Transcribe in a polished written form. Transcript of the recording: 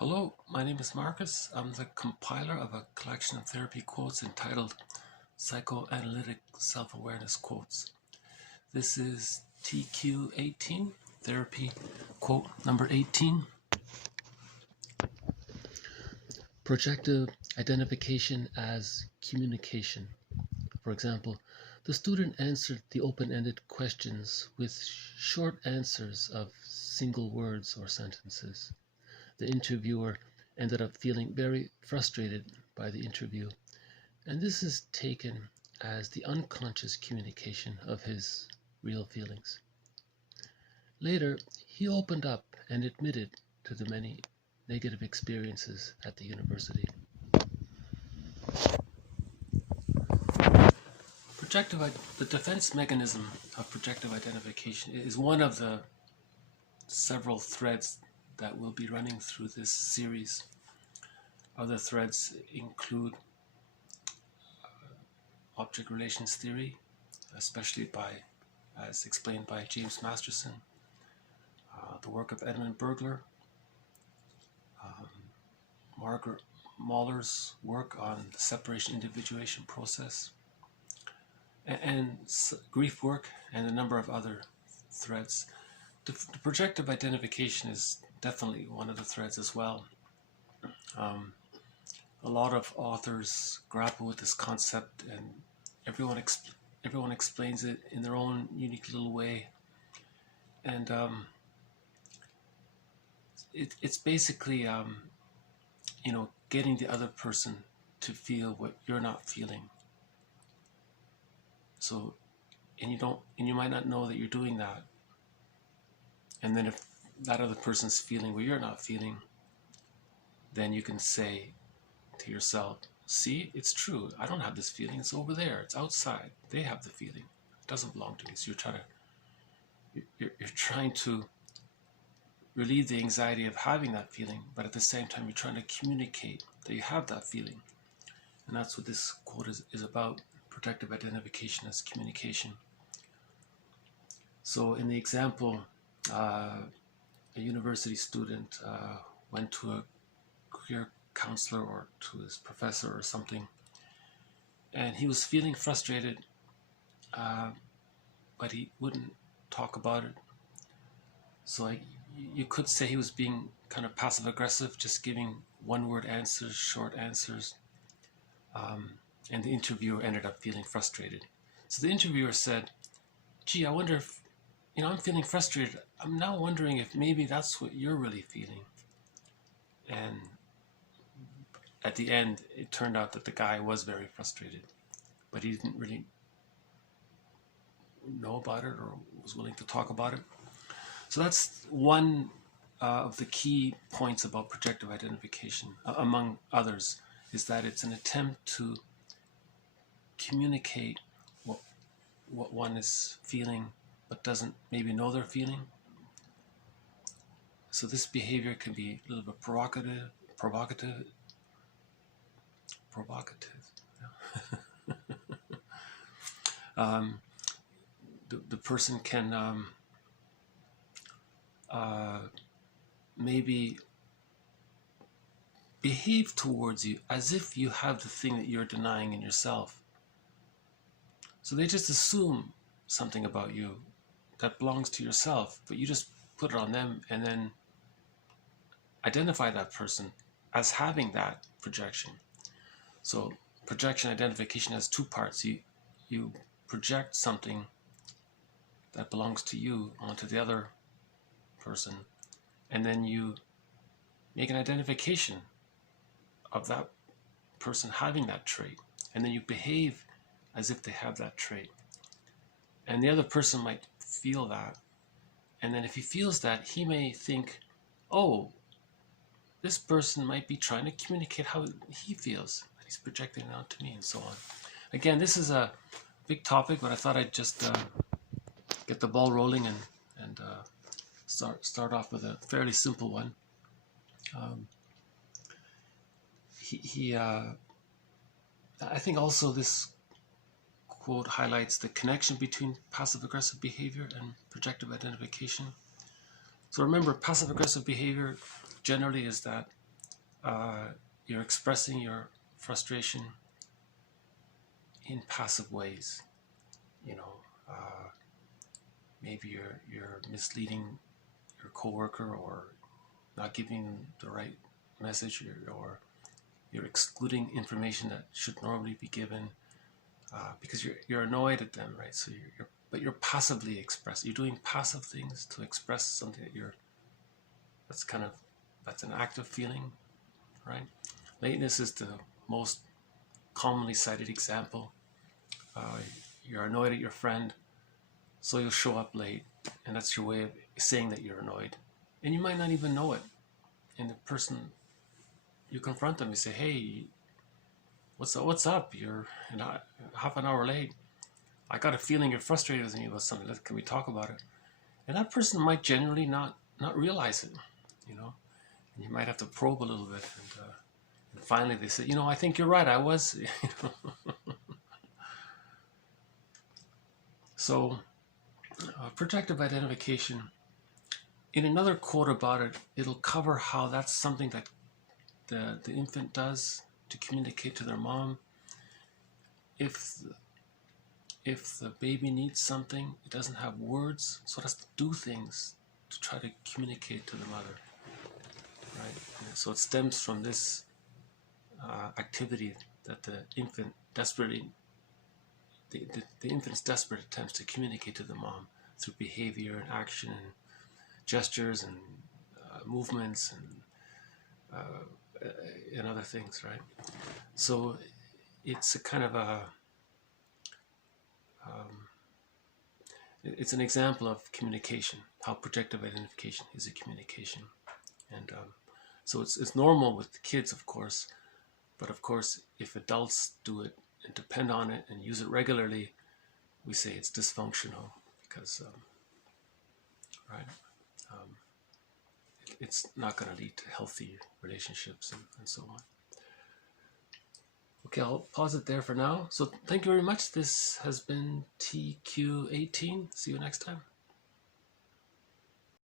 Hello, my name is Marcus. I'm the compiler of a collection of therapy quotes entitled Psychoanalytic Self-Awareness Quotes. This is TQ 18, therapy quote number 18. Projective identification as communication. For example, the student answered the open-ended questions with short answers of single words or sentences. The interviewer ended up feeling very frustrated by the interview, and this is taken as the unconscious communication of his real feelings. Later, he opened up and admitted to the many negative experiences at the university. The defense mechanism of projective identification is one of the several threads that will be running through this series. Other threads include object relations theory, especially as explained by James Masterson, the work of Edmund Bergler, Margaret Mahler's work on the separation individuation process, and grief work, and a number of other threads. The projective identification is definitely one of the threads as well. A lot of authors grapple with this concept, and everyone explains it in their own unique little way. And it's basically getting the other person to feel what you're not feeling. So, and you might not know that you're doing that. And then if that other person's feeling what you're not feeling, then you can say to yourself, see, it's true. I don't have this feeling. It's over there. It's outside. They have the feeling. It doesn't belong to me. So you're trying to relieve the anxiety of having that feeling, but at the same time, you're trying to communicate that you have that feeling. And that's what this quote is about, projective identification as communication. So in the example, a university student went to a career counselor or to his professor or something, and he was feeling frustrated, but he wouldn't talk about it. So you could say he was being kind of passive aggressive, just giving one-word answers, short answers, and the interviewer ended up feeling frustrated. So the interviewer said, gee, I wonder if, I'm feeling frustrated. I'm now wondering if maybe that's what you're really feeling. And at the end, it turned out that the guy was very frustrated, but he didn't really know about it or was willing to talk about it. So that's one of the key points about projective identification, among others, is that it's an attempt to communicate what one is feeling, but doesn't maybe know they're feeling. So this behavior can be a little bit provocative. The person can maybe behave towards you as if you have the thing that you're denying in yourself. So they just assume something about you that belongs to yourself, but you just put it on them and then identify that person as having that projection. So projection identification has two parts. You project something that belongs to you onto the other person, and then you make an identification of that person having that trait, and then you behave as if they have that trait. And the other person might feel that, and then if he feels that, he may think, oh, this person might be trying to communicate how he feels, and he's projecting it onto me, and so on. Again, this is a big topic, but I thought I'd just get the ball rolling and start off with a fairly simple one. I think also this quote highlights the connection between passive-aggressive behavior and projective identification. So remember, passive-aggressive behavior generally is that you're expressing your frustration in passive ways. You know, maybe you're misleading your coworker, or not giving the right message, or you're excluding information that should normally be given, because you're annoyed at them, right? So but you're passively expressing. You're doing passive things to express something that that's an active feeling, right? Lateness is the most commonly cited example. You're annoyed at your friend, so you'll show up late, and that's your way of saying that you're annoyed. And you might not even know it. And the person, you confront them, you say, hey, what's up? You're half an hour late. I got a feeling you're frustrated with me about something. Can we talk about it? And that person might generally not realize it, you know. And you might have to probe a little bit. And finally they say, I think you're right. I was, So, projective identification. In another quote about it, it'll cover how that's something that the infant does to communicate to their mom. If the baby needs something, it doesn't have words, so it has to do things to try to communicate to the mother, right? And so it stems from this activity that the infant desperately, the infant's desperate attempts to communicate to the mom through behavior and action and gestures and movements and other things, right? So it's a kind of it's an example of communication, how projective identification is a communication. And so it's normal with kids, of course, but of course, if adults do it and depend on it and use it regularly, we say it's dysfunctional because, right, it's not going to lead to healthy relationships and so on. Okay, I'll pause it there for now. So thank you very much. This has been TQ18. See you next time.